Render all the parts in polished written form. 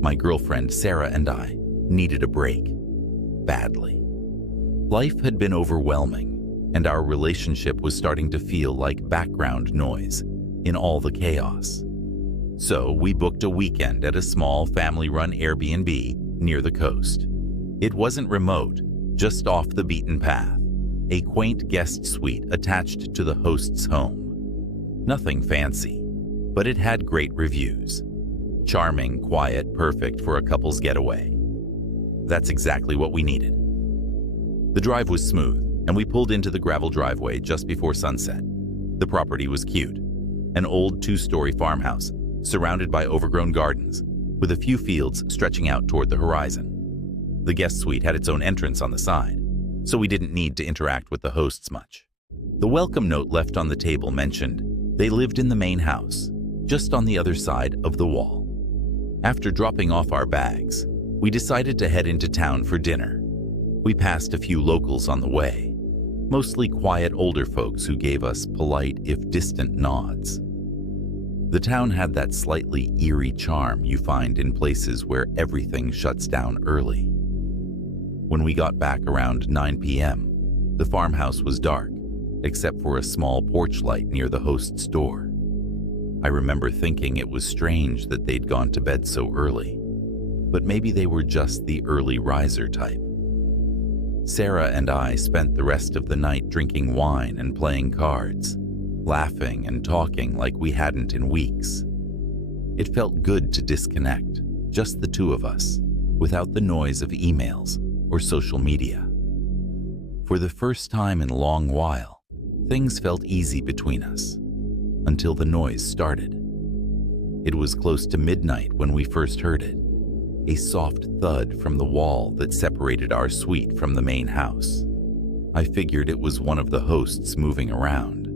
My girlfriend, Sarah, and I needed a break. Badly. Life had been overwhelming, and our relationship was starting to feel like background noise in all the chaos. So we booked a weekend at a small family-run Airbnb near the coast. It wasn't remote, just off the beaten path, a quaint guest suite attached to the host's home. Nothing fancy, but it had great reviews. Charming, quiet, perfect for a couple's getaway. That's exactly what we needed. The drive was smooth, and we pulled into the gravel driveway just before sunset. The property was cute, an old 2-story farmhouse surrounded by overgrown gardens, with a few fields stretching out toward the horizon. The guest suite had its own entrance on the side, so we didn't need to interact with the hosts much. The welcome note left on the table mentioned they lived in the main house, just on the other side of the wall. After dropping off our bags, we decided to head into town for dinner. We passed a few locals on the way, mostly quiet older folks who gave us polite, if distant, nods. The town had that slightly eerie charm you find in places where everything shuts down early. When we got back around 9 p.m., the farmhouse was dark, except for a small porch light near the host's door. I remember thinking it was strange that they'd gone to bed so early, but maybe they were just the early riser type. Sarah and I spent the rest of the night drinking wine and playing cards, laughing and talking like we hadn't in weeks. It felt good to disconnect, just the two of us, without the noise of emails or social media. For the first time in a long while, things felt easy between us, until the noise started. It was close to midnight when we first heard it, a soft thud from the wall that separated our suite from the main house. I figured it was one of the hosts moving around,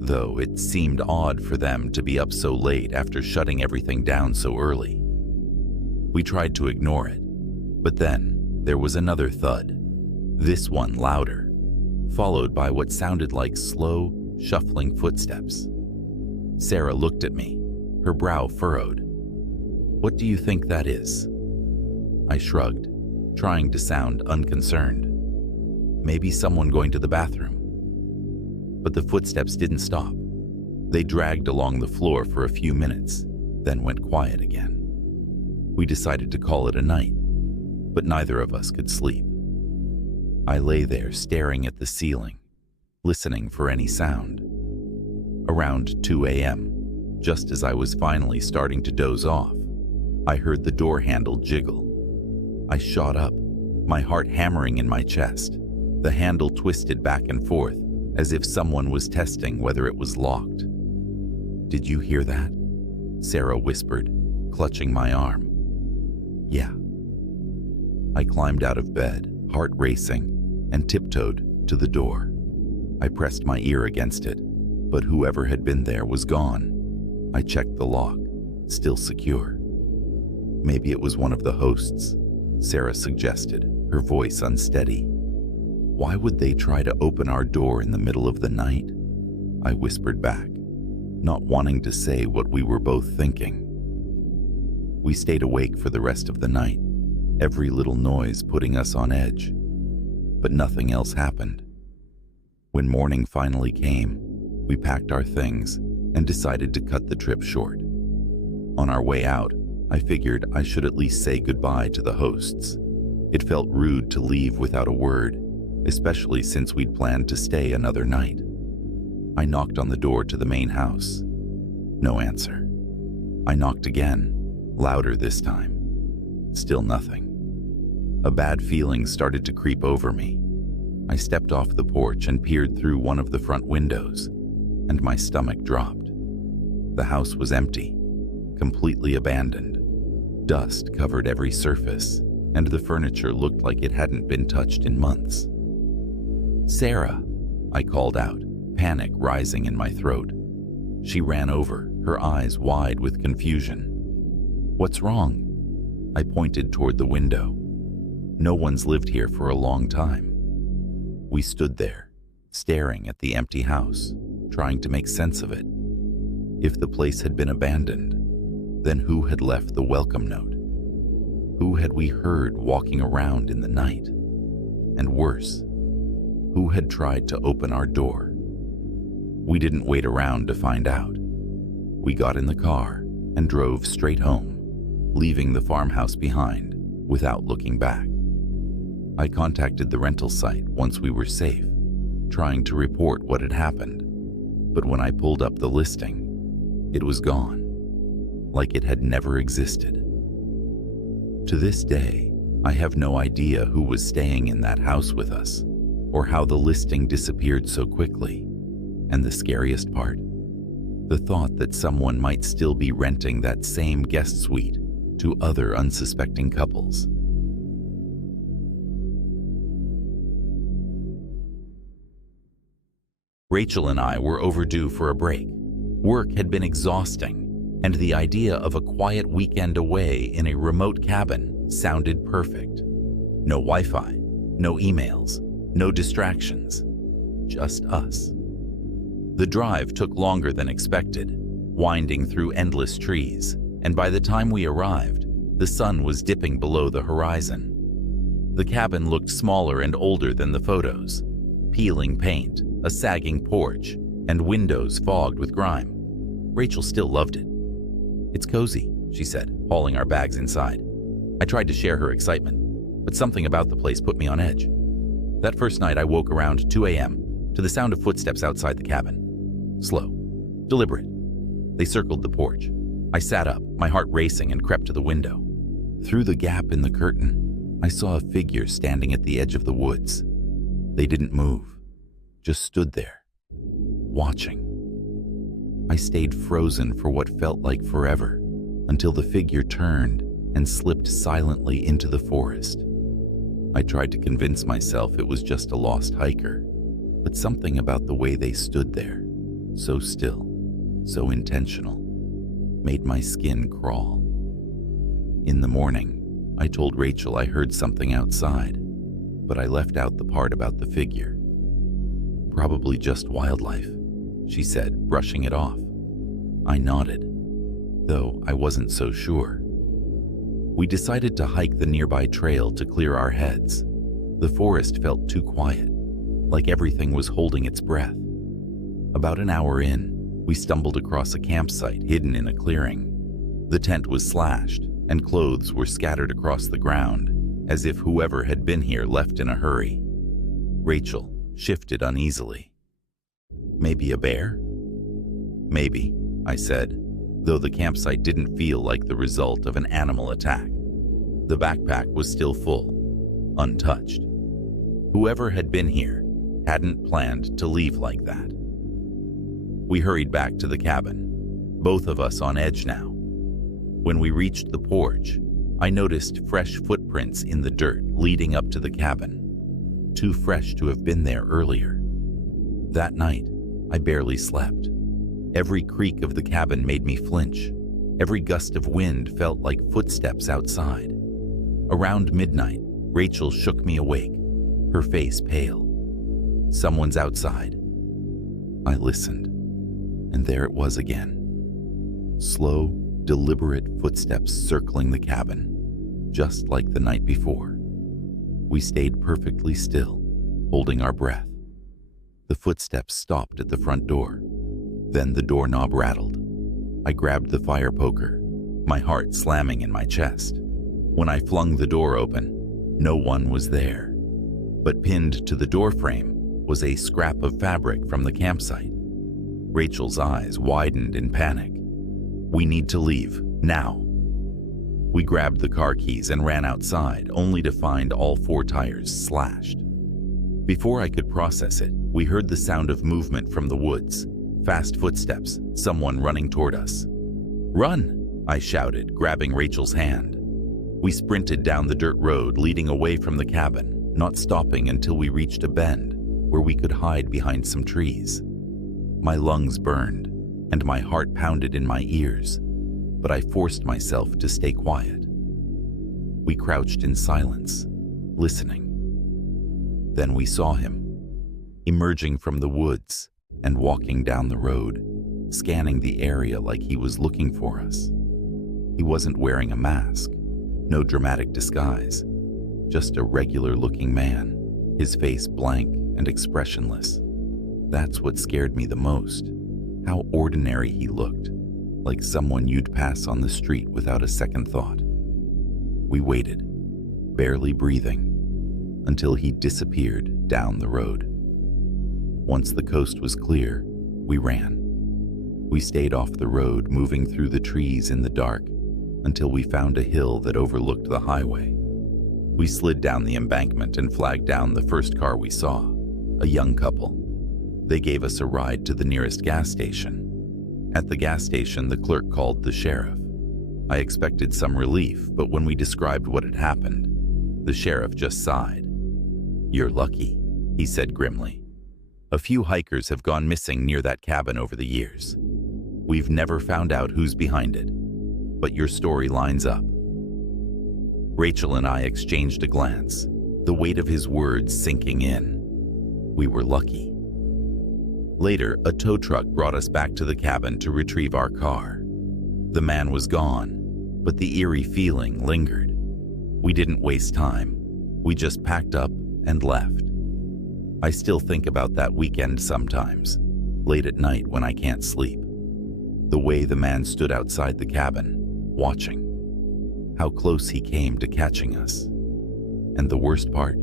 though it seemed odd for them to be up so late after shutting everything down so early. We tried to ignore it, but then there was another thud, this one louder, followed by what sounded like slow, shuffling footsteps. Sarah looked at me, her brow furrowed. "What do you think that is?" I shrugged, trying to sound unconcerned. Maybe someone going to the bathroom. But the footsteps didn't stop. They dragged along the floor for a few minutes, then went quiet again. We decided to call it a night, but neither of us could sleep. I lay there staring at the ceiling, listening for any sound. Around 2 a.m., just as I was finally starting to doze off, I heard the door handle jiggle. I shot up, my heart hammering in my chest. The handle twisted back and forth, as if someone was testing whether it was locked. "Did you hear that?" Sarah whispered, clutching my arm. "Yeah." I climbed out of bed, heart racing, and tiptoed to the door. I pressed my ear against it, but whoever had been there was gone. I checked the lock, still secure. Maybe it was one of the hosts, Sarah suggested, her voice unsteady. "Why would they try to open our door in the middle of the night?" I whispered back, not wanting to say what we were both thinking. We stayed awake for the rest of the night, every little noise putting us on edge. But nothing else happened. When morning finally came, we packed our things and decided to cut the trip short. On our way out, I figured I should at least say goodbye to the hosts. It felt rude to leave without a word, especially since we'd planned to stay another night. I knocked on the door to the main house. No answer. I knocked again, louder this time. Still nothing. A bad feeling started to creep over me. I stepped off the porch and peered through one of the front windows, and my stomach dropped. The house was empty, completely abandoned. Dust covered every surface, and the furniture looked like it hadn't been touched in months. "Sarah," I called out, panic rising in my throat. She ran over, her eyes wide with confusion. "What's wrong?" I pointed toward the window. No one's lived here for a long time. We stood there, staring at the empty house, trying to make sense of it. If the place had been abandoned, then who had left the welcome note? Who had we heard walking around in the night? And worse, who had tried to open our door? We didn't wait around to find out. We got in the car and drove straight home, leaving the farmhouse behind without looking back. I contacted the rental site once we were safe, trying to report what had happened. But when I pulled up the listing, it was gone, like it had never existed. To this day, I have no idea who was staying in that house with us, or how the listing disappeared so quickly. And the scariest part, the thought that someone might still be renting that same guest suite to other unsuspecting couples. Rachel and I were overdue for a break. Work had been exhausting, and the idea of a quiet weekend away in a remote cabin sounded perfect. No Wi-Fi, no emails, no distractions, just us. The drive took longer than expected, winding through endless trees, and by the time we arrived, the sun was dipping below the horizon. The cabin looked smaller and older than the photos. Peeling paint, a sagging porch, and windows fogged with grime. Rachel still loved it. "It's cozy," she said, hauling our bags inside. I tried to share her excitement, but something about the place put me on edge. That first night I woke around 2 a.m. to the sound of footsteps outside the cabin. Slow, deliberate. They circled the porch. I sat up, my heart racing, and crept to the window. Through the gap in the curtain, I saw a figure standing at the edge of the woods. They didn't move, just stood there, watching. I stayed frozen for what felt like forever, until the figure turned and slipped silently into the forest. I tried to convince myself it was just a lost hiker, but something about the way they stood there, so still, so intentional, made my skin crawl. In the morning, I told Rachel I heard something outside, but I left out the part about the figure. "Probably just wildlife," she said, brushing it off. I nodded, though I wasn't so sure. We decided to hike the nearby trail to clear our heads. The forest felt too quiet, like everything was holding its breath. About an hour in, we stumbled across a campsite hidden in a clearing. The tent was slashed, and clothes were scattered across the ground, as if whoever had been here left in a hurry. Rachel shifted uneasily. "Maybe a bear?" "Maybe," I said, though the campsite didn't feel like the result of an animal attack. The backpack was still full, untouched. Whoever had been here hadn't planned to leave like that. We hurried back to the cabin, both of us on edge now. When we reached the porch, I noticed fresh footprints in the dirt leading up to the cabin, too fresh to have been there earlier. That night, I barely slept. Every creak of the cabin made me flinch. Every gust of wind felt like footsteps outside. Around midnight, Rachel shook me awake, her face pale. "Someone's outside." I listened, and there it was again. Slow, deliberate footsteps circling the cabin, just like the night before. We stayed perfectly still, holding our breath. The footsteps stopped at the front door. Then the doorknob rattled. I grabbed the fire poker, my heart slamming in my chest. When I flung the door open, no one was there. But pinned to the doorframe was a scrap of fabric from the campsite. Rachel's eyes widened in panic. "We need to leave, now." We grabbed the car keys and ran outside, only to find all 4 tires slashed. Before I could process it, we heard the sound of movement from the woods. Fast footsteps, someone running toward us. "Run!" I shouted, grabbing Rachel's hand. We sprinted down the dirt road leading away from the cabin, not stopping until we reached a bend where we could hide behind some trees. My lungs burned, and my heart pounded in my ears, but I forced myself to stay quiet. We crouched in silence, listening. Then we saw him, emerging from the woods and walking down the road, scanning the area like he was looking for us. He wasn't wearing a mask, No dramatic disguise, just a regular-looking man, his face blank and expressionless. That's what scared me the most, how ordinary he looked, like someone you'd pass on the street without a second thought. We waited, barely breathing, until he disappeared down the road. Once the coast was clear, we ran. We stayed off the road, moving through the trees in the dark until we found a hill that overlooked the highway. We slid down the embankment and flagged down the first car we saw, a young couple. They gave us a ride to the nearest gas station. At the gas station, the clerk called the sheriff. I expected some relief, but when we described what had happened, the sheriff just sighed. "You're lucky," he said grimly. "A few hikers have gone missing near that cabin over the years. We've never found out who's behind it, but your story lines up." Rachel and I exchanged a glance, the weight of his words sinking in. We were lucky. Later, a tow truck brought us back to the cabin to retrieve our car. The man was gone, but the eerie feeling lingered. We didn't waste time. We just packed up and left. I still think about that weekend sometimes, late at night when I can't sleep. The way the man stood outside the cabin, watching. How close he came to catching us. And the worst part,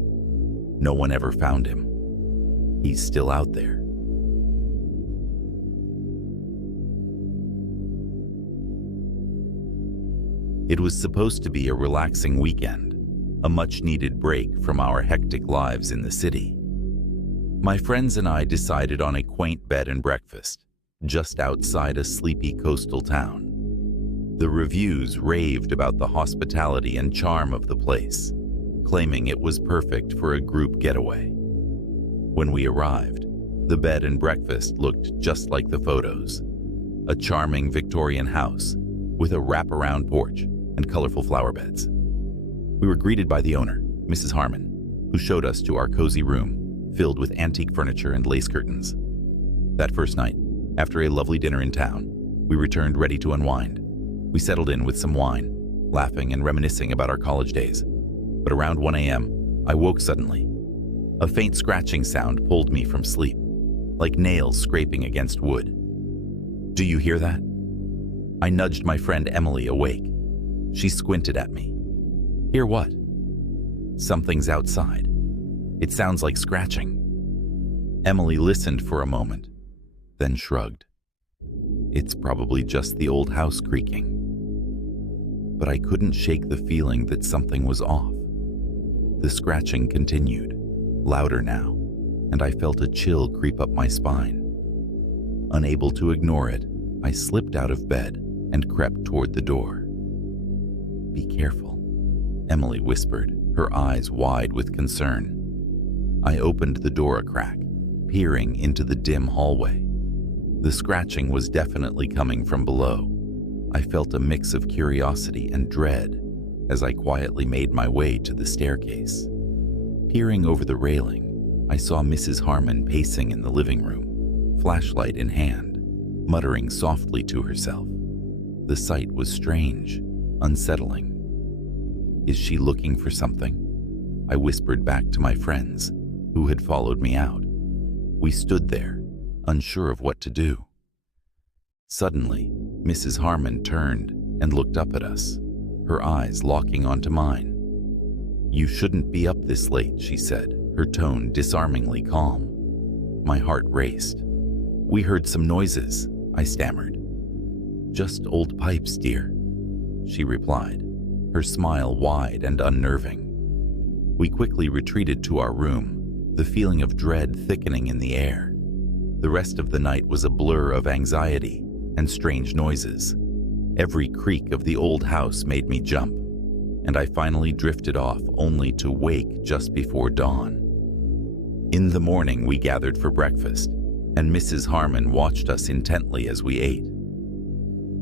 no one ever found him. He's still out there. It was supposed to be a relaxing weekend, a much-needed break from our hectic lives in the city. My friends and I decided on a quaint bed and breakfast, just outside a sleepy coastal town. The reviews raved about the hospitality and charm of the place, claiming it was perfect for a group getaway. When we arrived, the bed and breakfast looked just like the photos. A charming Victorian house with a wraparound porch and colorful flower beds. We were greeted by the owner, Mrs. Harmon, who showed us to our cozy room filled with antique furniture and lace curtains. That first night, after a lovely dinner in town, we returned ready to unwind. We settled in with some wine, laughing and reminiscing about our college days. But around 1 a.m., I woke suddenly. A faint scratching sound pulled me from sleep, like nails scraping against wood. "Do you hear that?" I nudged my friend Emily awake. She squinted at me. "Hear what?" "Something's outside. It sounds like scratching." Emily listened for a moment, then shrugged. "It's probably just the old house creaking." But I couldn't shake the feeling that something was off. The scratching continued, louder now, and I felt a chill creep up my spine. Unable to ignore it, I slipped out of bed and crept toward the door. "Be careful," Emily whispered, her eyes wide with concern. I opened the door a crack, peering into the dim hallway. The scratching was definitely coming from below. I felt a mix of curiosity and dread as I quietly made my way to the staircase. Peering over the railing, I saw Mrs. Harmon pacing in the living room, flashlight in hand, muttering softly to herself. The sight was strange, unsettling. "Is she looking for something?" I whispered back to my friends, who had followed me out. We stood there, unsure of what to do. Suddenly, Mrs. Harmon turned and looked up at us, her eyes locking onto mine. "You shouldn't be up this late," she said, her tone disarmingly calm. My heart raced. "We heard some noises," I stammered. "Just old pipes, dear," she replied, her smile wide and unnerving. We quickly retreated to our room, the feeling of dread thickening in the air. The rest of the night was a blur of anxiety and strange noises. Every creak of the old house made me jump, and I finally drifted off only to wake just before dawn. In the morning, we gathered for breakfast, and Mrs. Harmon watched us intently as we ate.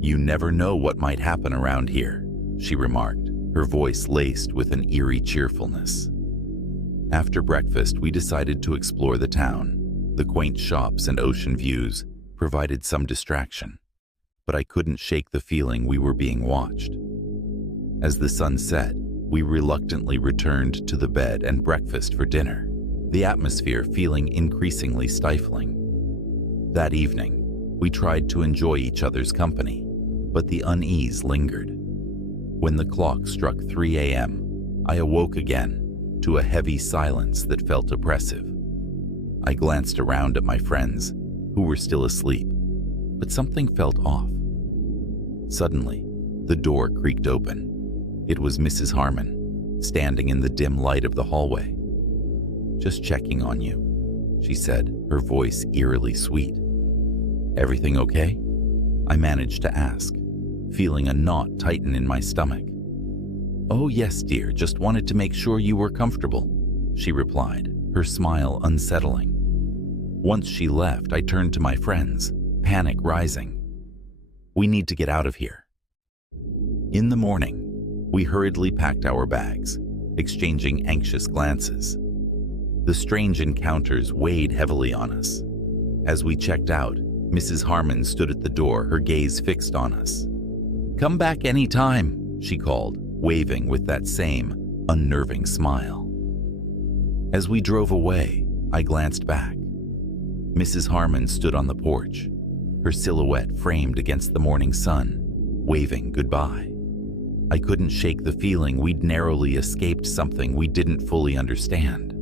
"You never know what might happen around here," she remarked, her voice laced with an eerie cheerfulness. After breakfast, we decided to explore the town. The quaint shops and ocean views provided some distraction, but I couldn't shake the feeling we were being watched. As the sun set, we reluctantly returned to the bed and breakfast for dinner, the atmosphere feeling increasingly stifling. That evening, we tried to enjoy each other's company, but the unease lingered. When the clock struck 3 a.m., I awoke again to a heavy silence that felt oppressive. I glanced around at my friends, who were still asleep, but something felt off. Suddenly, the door creaked open. It was Mrs. Harmon, standing in the dim light of the hallway. "Just checking on you," she said, her voice eerily sweet. "Everything okay?" I managed to ask, feeling a knot tighten in my stomach. "Oh yes, dear, just wanted to make sure you were comfortable," she replied, her smile unsettling. Once she left, I turned to my friends, panic rising. "We need to get out of here." In the morning, we hurriedly packed our bags, exchanging anxious glances. The strange encounters weighed heavily on us. As we checked out, Mrs. Harmon stood at the door, her gaze fixed on us. "Come back any time," she called, waving with that same unnerving smile. As we drove away, I glanced back. Mrs. Harmon stood on the porch, her silhouette framed against the morning sun, waving goodbye. I couldn't shake the feeling we'd narrowly escaped something we didn't fully understand.